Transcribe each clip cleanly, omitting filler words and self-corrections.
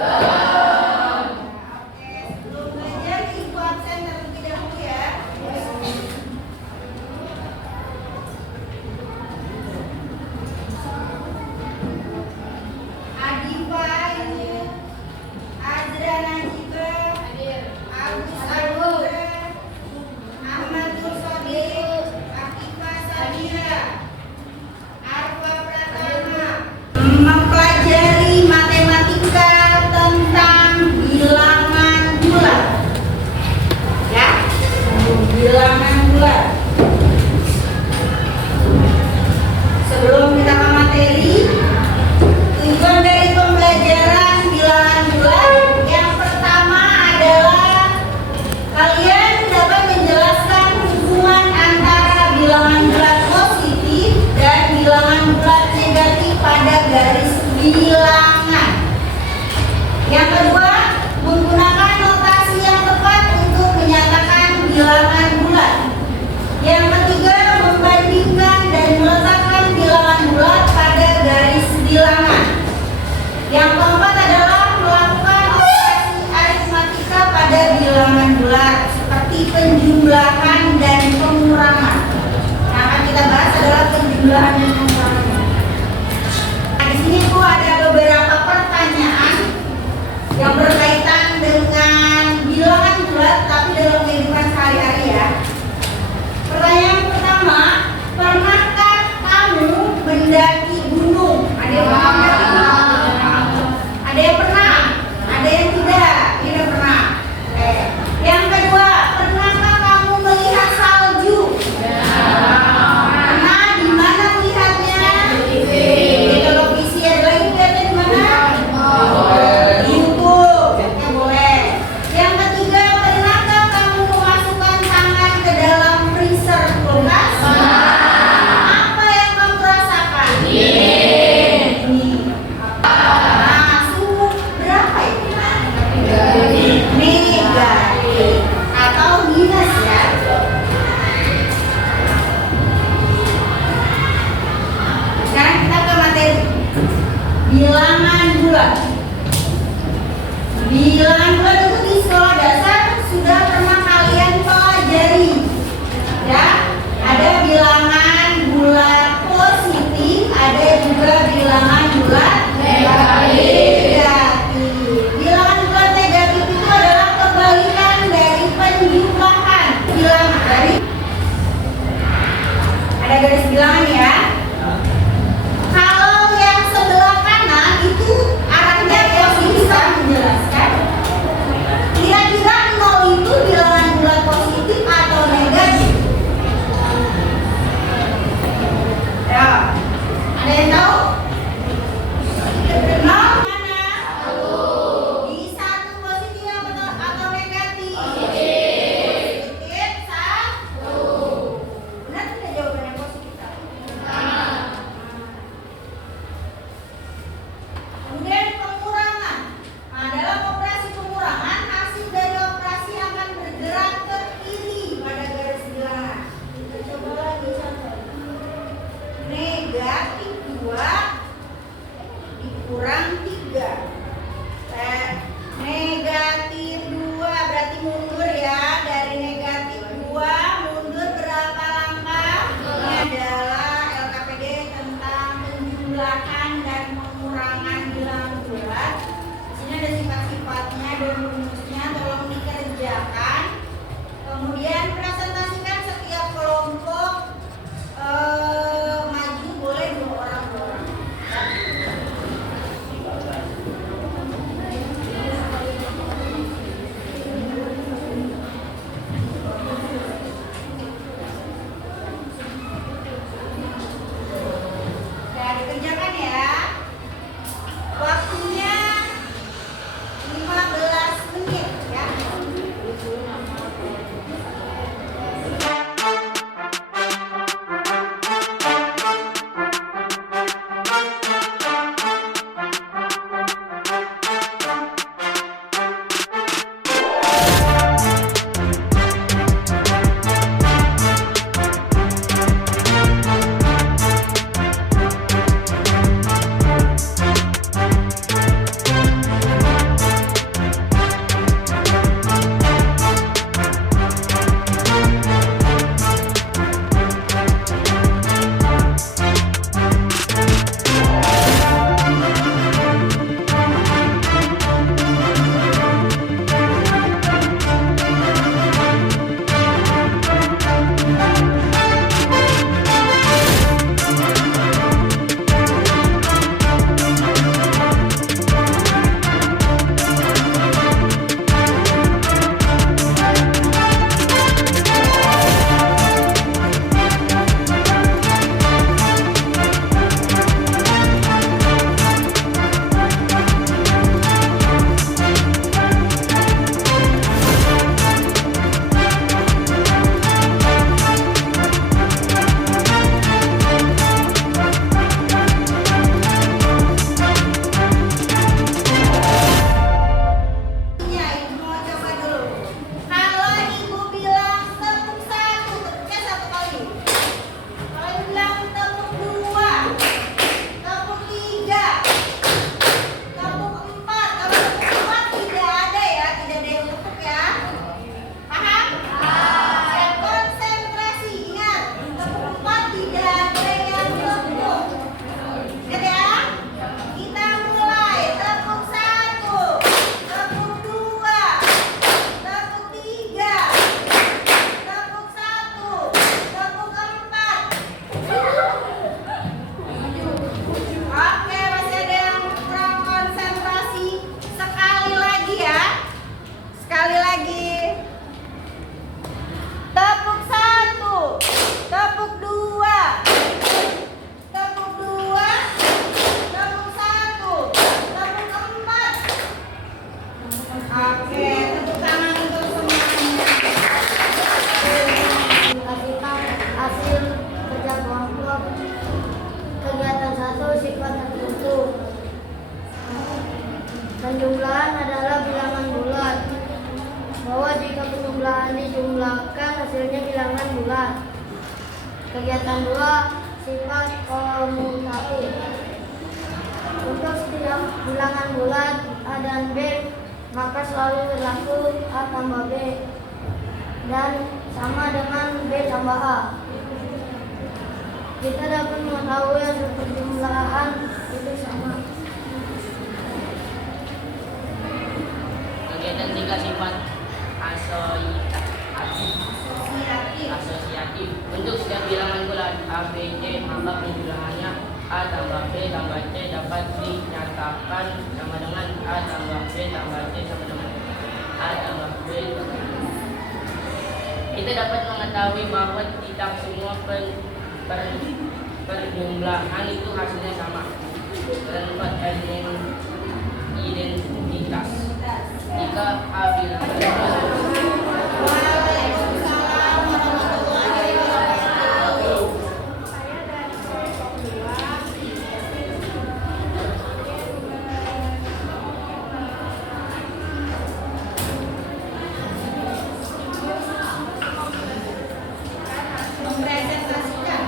Oke, sebelum belajar ibu absen terlebih dahulu ya. Adifa ini, Azra Najibah, Agus Arwura, Ahmad Nursodik, Akifah Sabira, Arfa Pratama, mempelajari matematika tentang bilangan bulat. Ya, bilangan bulat. Sebelum kita ke materi, tujuan dari pembelajaran bilangan bulat yang pertama adalah kalian dapat menjelaskan hubungan antara bilangan bulat positif dan bilangan bulat negatif pada garis bilangan. Yang kedua, menggunakan notasi yang tepat untuk menyatakan bilangan bulat. Yang ketiga, membandingkan dan meletakkan bilangan bulat pada garis bilangan. Yang keempat adalah melakukan operasi aritmatika pada bilangan bulat seperti penjumlahan dan pengurangan. Yang akan kita bahas adalah penjumlahan dan pengurangan. Nah, di sini tuh ada beberapa pertanyaan yang berkaitan dengan bilangan bulat tapi dalam kehidupan sehari-hari ya. Pertanyaan pertama, pernahkah kamu mendaki gunung? Ada yang pernah mendaki gunung? Ada yang pernah? Ada yang tidak? Tidak pernah. Oke. Yang kedua, pernahkah kamu melihat salju? Pernah. Di mana melihatnya? Di televisi. Ada lagi melihatnya di mana? Di YouTube. Oke, boleh. Yang ketiga, pernahkah kamu memasukkan tangan ke dalam freezer kulkas? Apa yang kamu rasakan? Ini. Nah, suhu berapa itu? Negatif atau minus ya. Sekarang kita ke materi bilangan bulat. Bilangan bulat itu di sekolah dasar sudah pernah kalian pelajari ya. Ada bilangan bulat positif, ada juga bilangan bulat negatif. Bilangan bulat negatif itu adalah kebalikan dari penjumlahan bilangan. Dari ada garis bilangan ya. Kalau yang sebelah kanan itu arahnya positif, bisa menjelaskan. Penjumlahan adalah bilangan bulat, bahwa jika penjumlahan dijumlahkan hasilnya bilangan bulat. Kegiatan 2, sifat komutatif. Untuk setiap bilangan bulat A dan B, maka selalu berlaku A tambah B dan sama dengan B tambah A. Kita dapat mengetahui hasil penjumlahan itu sama. Kegiatan 3, sifat asosiatif. Untuk setiap bilangan bulat A, B, C, maka penjumlahannya A tambah B tambah C dapat dinyatakan sama dengan A tambah B tambah C sama dengan A tambah B. Kita dapat mengetahui bahwa tidak semua perjumlahan itu hasilnya sama. Dan 4, identitas. Jika A bilangan Waalaikumsalam warahmatullahi wabarakatuh. Mempresentasikan.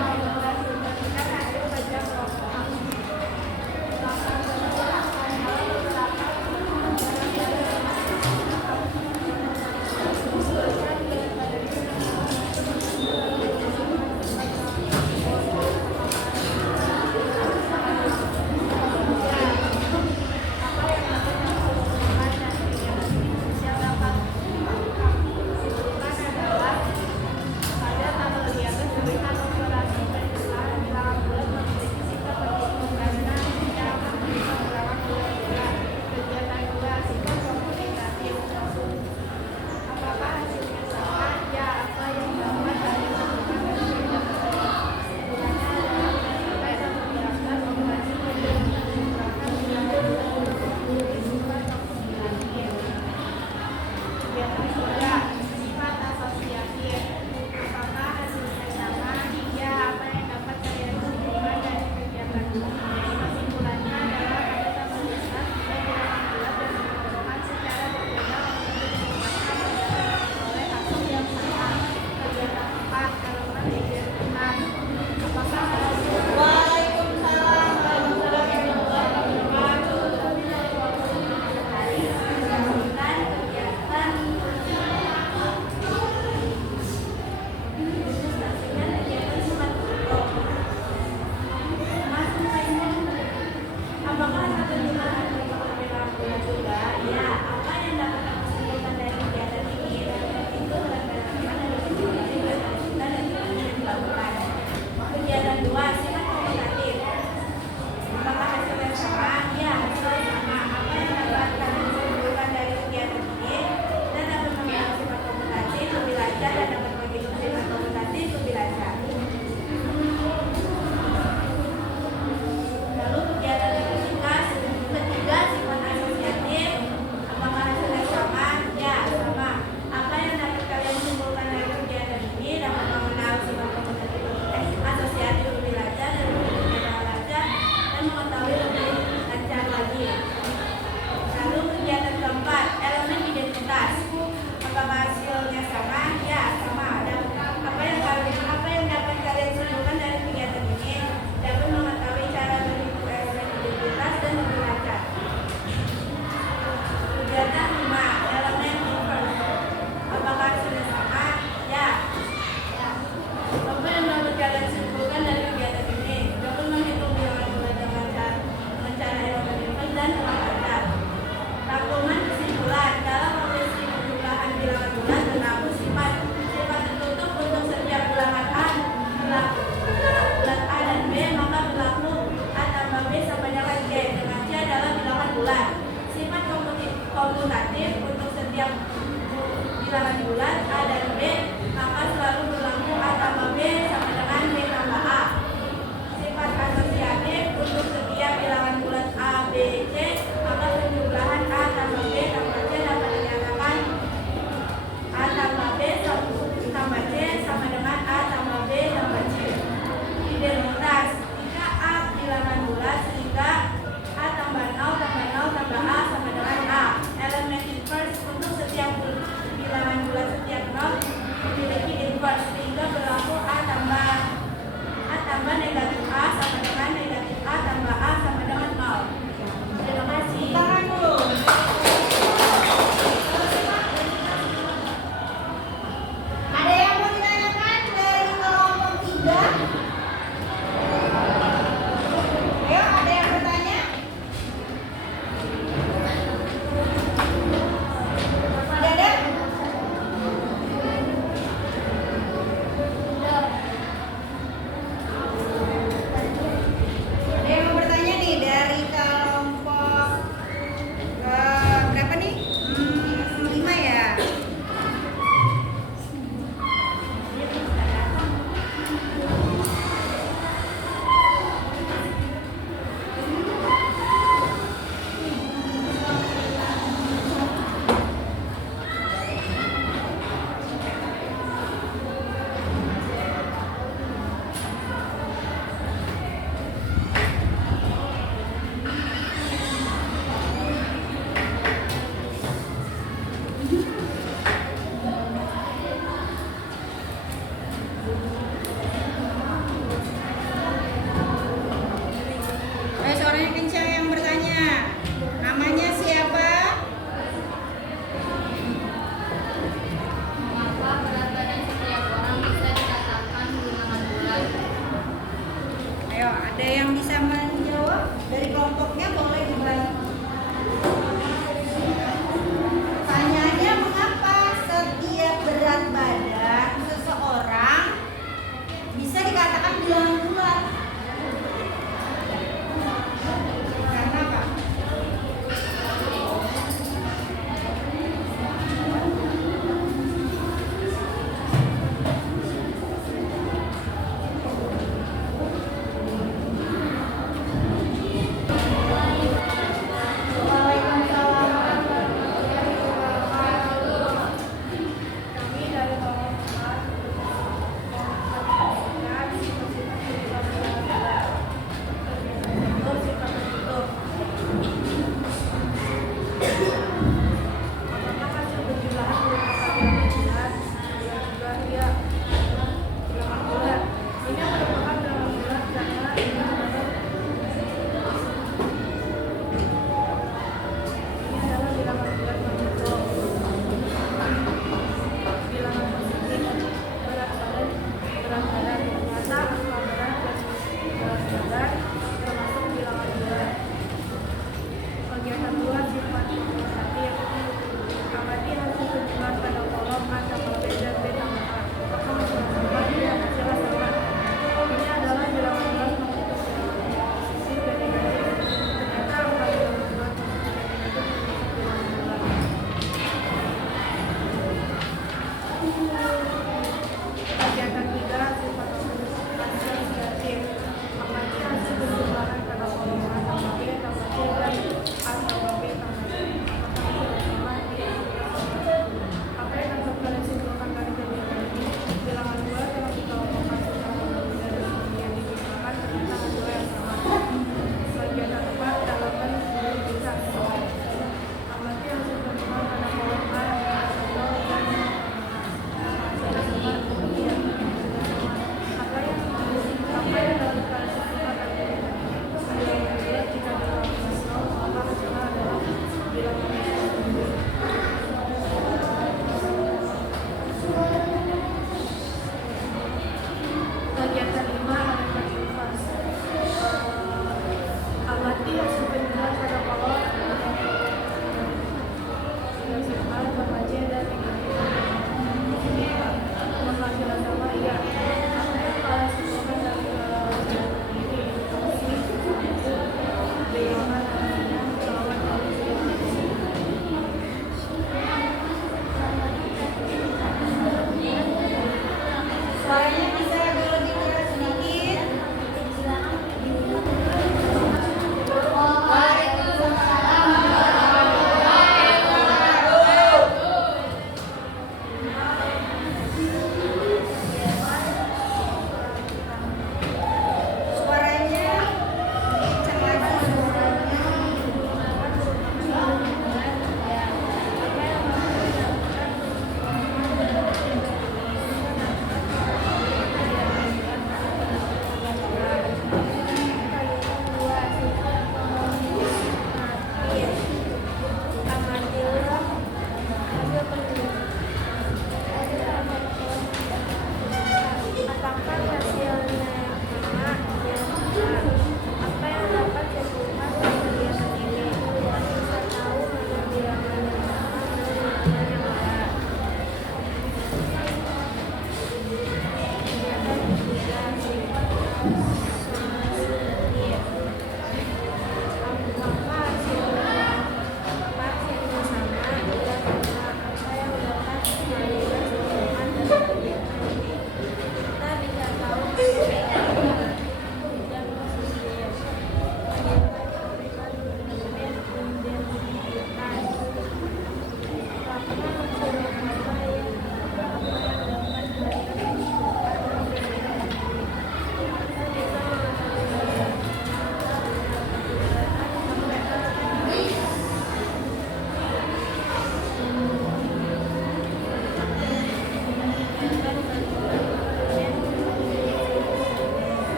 Waalaikumsalam warahmatullahi Kegiatan 2, sifat komutatif. Apakah hasilnya sama? Ya, hasilnya sama. Apa yang dapat kalian simpulkan dari kegiatan ini dan dapat mengenal sifat komutatif lebih lancar dan dapat menghitung sifat komutatif lebih lancar. Lalu kegiatan ketiga, sifat asosiatif. Apakah hasilnya sama? Ya, sama. Apa yang dapat kalian simpulkan dari kegiatan ini dapat mengenal sifat komutatif asosiatif lebih lancar dan lebih lancar dan mengetahui lebih lancar lagi. Lalu kegiatan keempat, elemen identitas. Apakah hasilnya sama? Ya, sama. Dan apa yang dapat kalian simpulkan dari kegiatan ini dapat mengetahui cara berhitung elemen identitas dan lebih lancar. Kegiatan 5, elemen inverse. Apakah hasilnya sama? Ya. Apa yang dapat kalian simpulkan dari kegiatan ini dapat menghitung bilangan bulat dengan cara elemen inverse dan dengan lancar. Rangkuman kesimpulan dalam operasi penjumlahan bilangan bulat terdapat sifat tertutup untuk setiap bilangan A bulat A dan B, maka berlaku A tambah B sama dengan C, dengan C adalah bilangan bulat. Sifat komutatif untuk setiap bilangan bulat A dan B, maka selalu berlaku A tambah B sama dengan B tambah A. Sifat asosiatif untuk setiap bilangan bulat A, B, C, maka penjumlahan A tambah B tambah C dapat dinyatakan A tambah B tambah C sama dengan A tambah B tambah C. Identitas, jika A bilangan bulat sehingga A tambah 0 tambah 0 tambah A sama dengan A.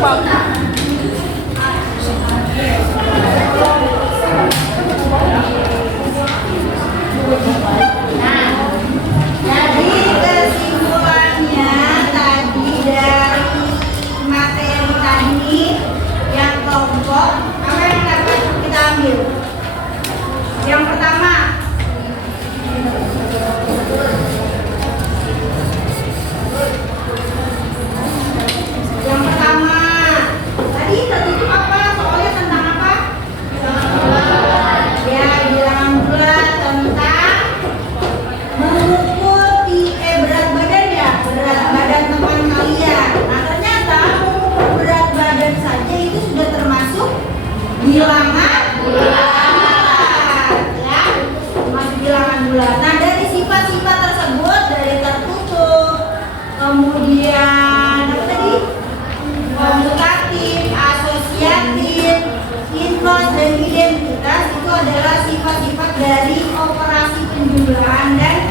Jadi kesimpulannya tadi dari materi tadi yang kelompok apa yang dapat kita ambil? Yang pertama, tadi tertutup apa? Soalnya tentang apa? Ya, bilangan bulat tentang mengukur berat badan ya, berat badan teman kalian. Nah ternyata mengukur berat badan saja itu sudah termasuk bilangan bulat, ya, termasuk bilangan bulat. Nah dari sifat-sifat tersebut, dari tertutup, kemudian apa tadi? Komutatif, asosiatif, inverse dan identitas itu adalah sifat-sifat dari operasi penjumlahan dan